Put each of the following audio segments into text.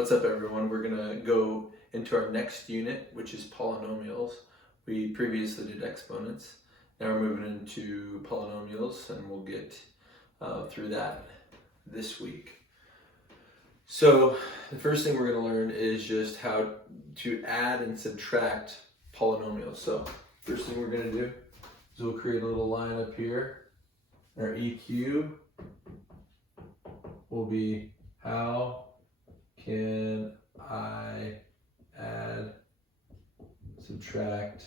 What's up, everyone? We're gonna go into our next unit, which is polynomials. We previously did exponents. Now we're moving into polynomials, and we'll get through that this week. So the first thing we're gonna learn is just how to add and subtract polynomials. So first thing we're gonna do is we'll create a little line up here. Our EQ will be how can I add, subtract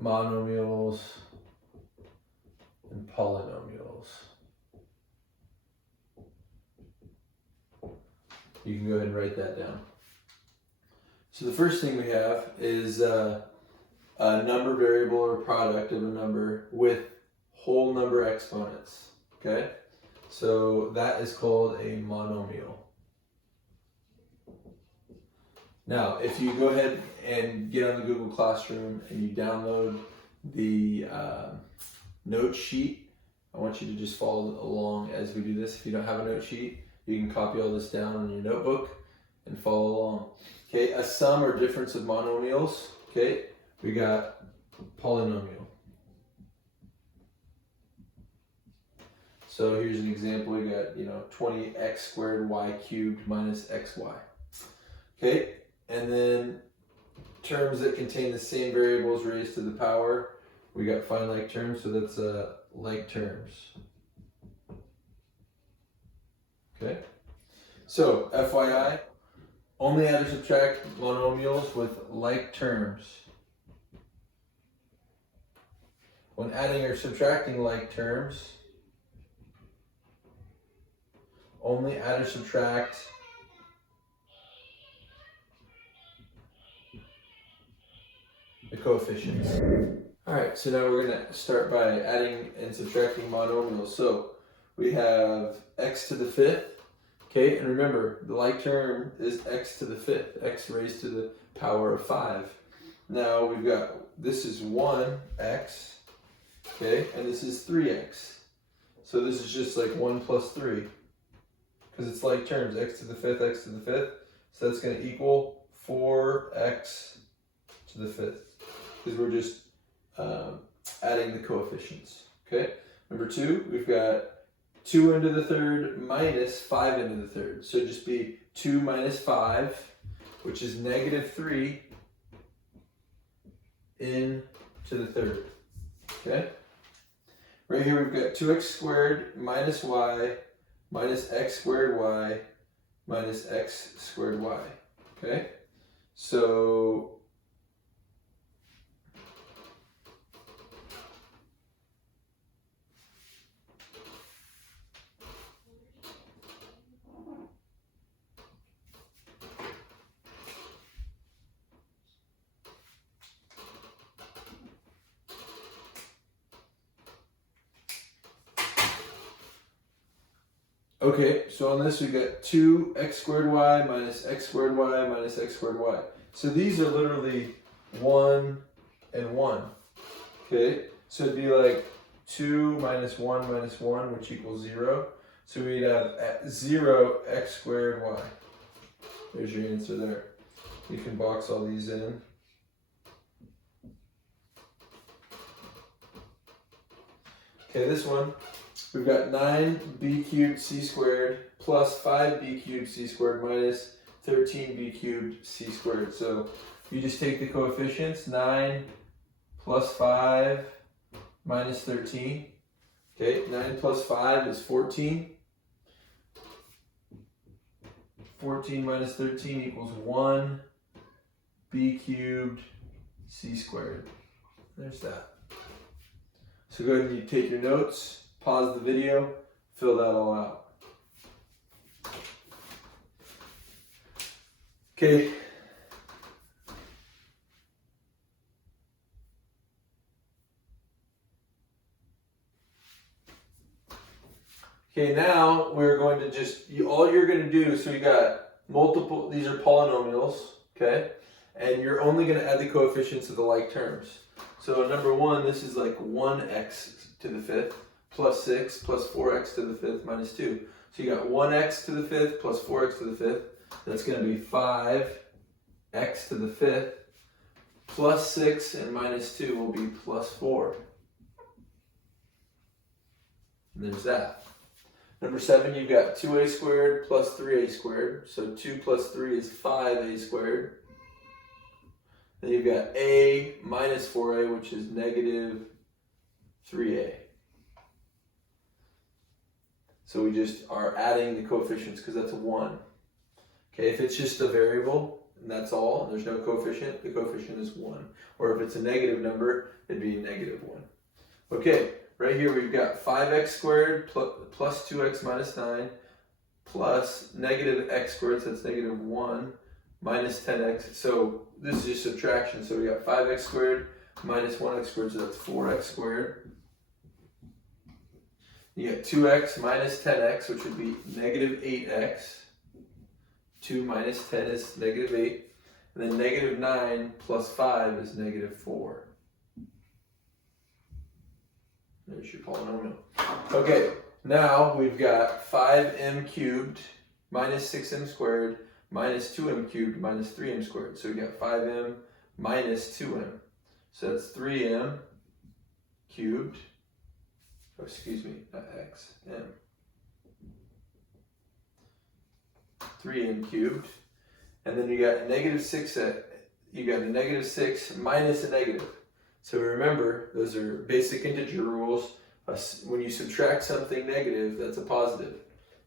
monomials and polynomials. You can go ahead and write that down. So the first thing we have is a number variable or product of a number with whole number exponents, okay? So that is called a monomial. Now, if you go ahead and get on the Google Classroom and you download the note sheet, I want you to just follow along as we do this. If you don't have a note sheet, you can copy all this down in your notebook and follow along. Okay, a sum or difference of monomials. Okay, we got polynomial. So here's an example. We got 20x squared y cubed minus xy. Okay, and then terms that contain the same variables raised to the power. We got find like terms, so that's like terms. Okay, so FYI, only add or subtract monomials with like terms. When adding or subtracting like terms, only add or subtract the coefficients. All right, so now we're gonna start by adding and subtracting monomials. So we have x to the fifth, okay? And remember, the like term is x to the fifth, x raised to the power of 5. Now we've got, this is 1x, okay? And this is 3x. So this is just like 1 plus 3. Because it's like terms, x to the fifth, x to the fifth. So that's going to equal 4x to the fifth. Because we're just adding the coefficients. Okay. Number 2, we've got 2 into the third minus 5 into the third. So just be 2 minus 5, which is negative 3 into the third. Okay. Right here we've got 2x squared minus y minus x squared y minus x squared y, okay? So, okay, so on this we got 2x squared y minus x squared y minus x squared y. So these are literally 1 and 1. Okay, so it'd be like 2 minus 1 minus 1, which equals 0. So we'd have 0 x squared y. There's your answer there. You can box all these in. Okay, this one. We've got 9b cubed c squared plus 5b cubed c squared minus 13b cubed c squared. So you just take the coefficients, 9 plus 5 minus 13. Okay, 9 plus 5 is 14. 14 minus 13 equals 1b cubed c squared. There's that. So go ahead and you take your notes. Pause the video, fill that all out. Okay. Okay, now we're going to just, all you're going to do, so you got multiple, these are polynomials, okay? And you're only going to add the coefficients of the like terms. So number 1, this is like 1x to the fifth plus 6 plus 4x to the fifth minus 2. So you got 1x to the 5th plus 4x to the 5th. That's going to be 5x to the 5th plus 6 and minus 2 will be plus 4. And there's that. Number 7, you've got 2a squared plus 3a squared. So 2 plus 3 is 5a squared. Then you've got a minus 4a, which is negative 3a. So we just are adding the coefficients because that's a 1. Okay, if it's just a variable and that's all, and there's no coefficient, the coefficient is 1. Or if it's a negative number, it'd be negative 1. Okay, right here we've got 5x squared plus 2x minus 9 plus negative x squared, so that's negative 1, minus 10x. So this is just subtraction. So we got 5x squared minus 1x squared, so that's 4x squared. You get 2x minus 10x, which would be negative 8x. 2 minus 10 is negative 8. And then negative 9 plus 5 is negative 4. There's your polynomial. Okay, now we've got 5m cubed minus 6m squared minus 2m cubed minus 3m squared. So we got 5m minus 2m. So that's 3m cubed. Oh, excuse me, not x, m. 3m cubed. And then you got a negative 6, you got a negative 6 minus a negative. So remember, those are basic integer rules. When you subtract something negative, that's a positive.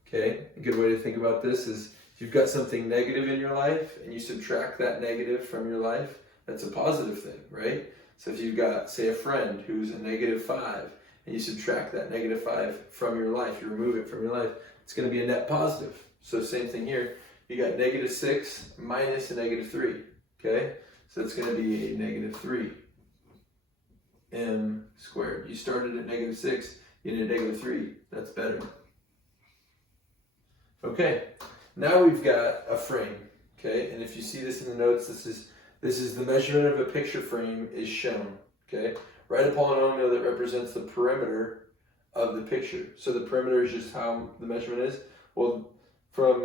Okay? A good way to think about this is if you've got something negative in your life and you subtract that negative from your life, that's a positive thing, right? So if you've got, say, a friend who's a negative 5, and you subtract that negative 5 from your life, you remove it from your life, it's going to be a net positive. So same thing here. You got negative 6 minus a negative 3. Okay? So it's going to be a negative 3m squared. You started at negative 6, you get a negative 3. That's better. Okay. Now we've got a frame. Okay? And if you see this in the notes, this is the measurement of a picture frame is shown. Okay? Write a polynomial that represents the perimeter of the picture. So the perimeter is just how the measurement is. Well, from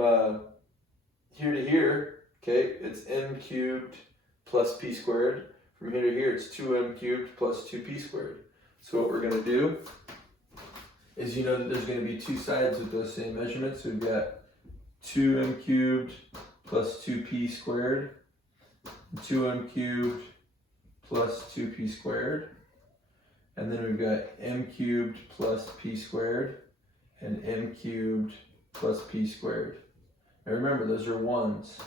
here to here, okay, it's m cubed plus p squared. From here to here, it's 2m cubed plus 2p squared. So what we're going to do is, you know that there's going to be two sides with those same measurements. So we've got 2m cubed plus 2p squared, 2m cubed plus 2p squared. And then we've got m cubed plus p squared and m cubed plus p squared. Now remember, those are ones,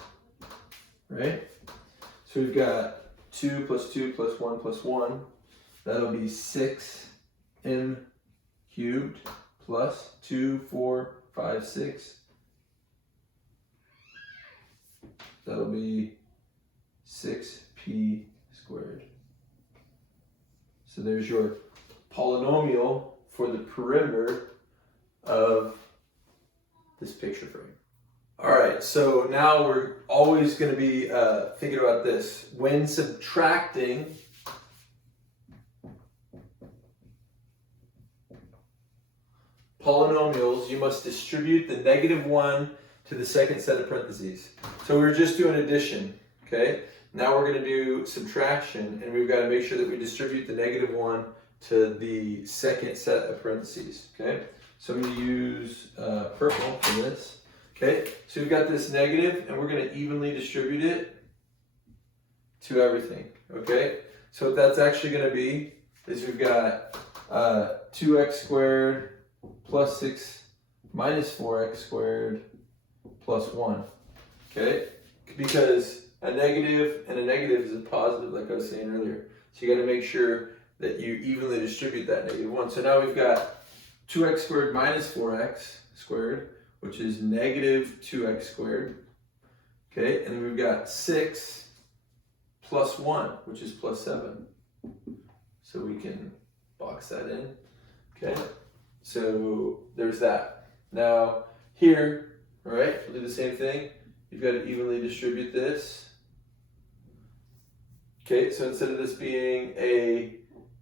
right? So we've got 2 plus 2 plus 1 plus 1. That'll be 6m cubed plus 2, 4, 5, 6. That'll be 6p squared. So there's your polynomial for the perimeter of this picture frame. All right, so now we're always going to be thinking about this. When subtracting polynomials, you must distribute the negative 1 to the second set of parentheses. So we're just doing addition, okay? Now we're going to do subtraction, and we've got to make sure that we distribute the negative 1 to the second set of parentheses, okay? So I'm going to use purple for this. Okay, so we've got this negative, and we're going to evenly distribute it to everything, okay? So what that's actually going to be is we've got 2x squared plus 6 minus 4x squared plus 1, okay? Because a negative and a negative is a positive, like I was saying earlier. So you got to make sure that you evenly distribute that negative 1. So now we've got 2x squared minus 4x squared, which is negative 2x squared. Okay, and then we've got 6 plus 1, which is plus 7. So we can box that in. Okay, so there's that. Now here, all right, we'll do the same thing. You've got to evenly distribute this. Okay, so instead of this being a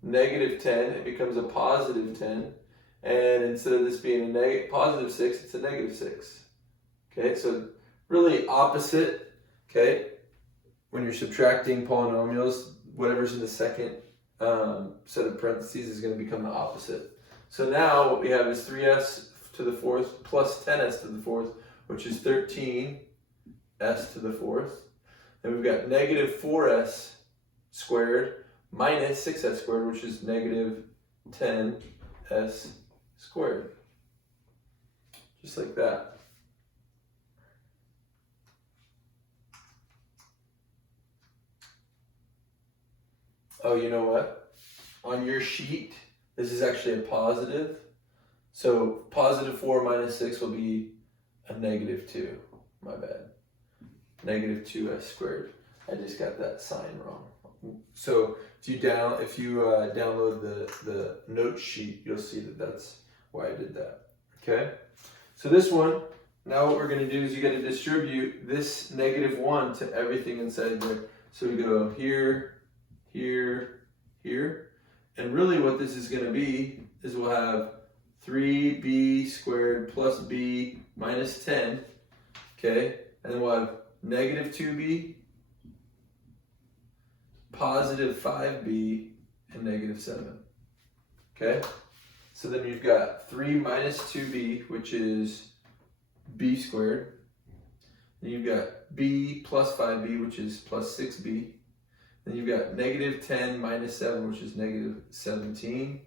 negative 10, it becomes a positive 10. And instead of this being a positive 6, it's a negative 6. Okay, so really opposite. Okay, when you're subtracting polynomials, whatever's in the second set of parentheses is going to become the opposite. So now what we have is 3s to the fourth plus 10s to the fourth, which is 13s to the fourth. Then we've got negative 4s squared minus 6s squared, which is negative 10s squared. Just like that. Oh, you know what? On your sheet, this is actually a positive. So positive 4 minus 6 will be a negative 2. My bad. Negative 2s squared. I just got that sign wrong. So if you download the note sheet, you'll see that that's why I did that. Okay? So this one, now what we're going to do is you got to distribute this negative 1 to everything inside there. So we go here, here, here. And really what this is going to be is we'll have 3b squared plus b minus 10. Okay? And then we'll have negative 2b, positive 5b, and negative 7. Okay? So then you've got 3 minus 2b, which is b squared. Then you've got b plus 5b, which is plus 6b. Then you've got negative 10 minus 7, which is negative 17.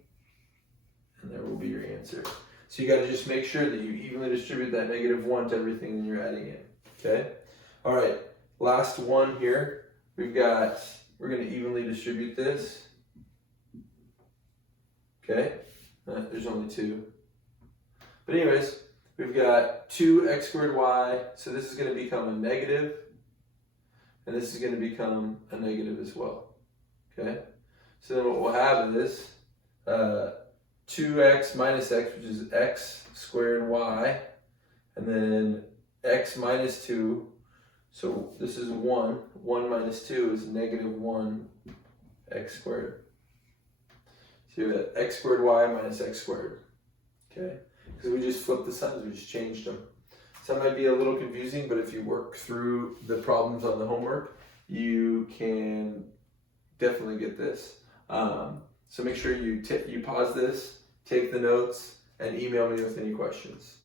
And there will be your answer. So you got to just make sure that you evenly distribute that negative 1 to everything that you're adding in. Okay? All right, last one here. We're going to evenly distribute this. Okay? There's only 2. But anyways, we've got 2x squared y. So this is going to become a negative. And this is going to become a negative as well. Okay? So then what we'll have is 2x minus x, which is x squared y. And then x minus 2. So this is 1. 1 minus 2 is negative 1 x squared. So you have x squared y minus x squared. Okay? Because we just flipped the signs, we just changed them. So that might be a little confusing, but if you work through the problems on the homework, you can definitely get this. So make sure you pause this, take the notes, and email me with any questions.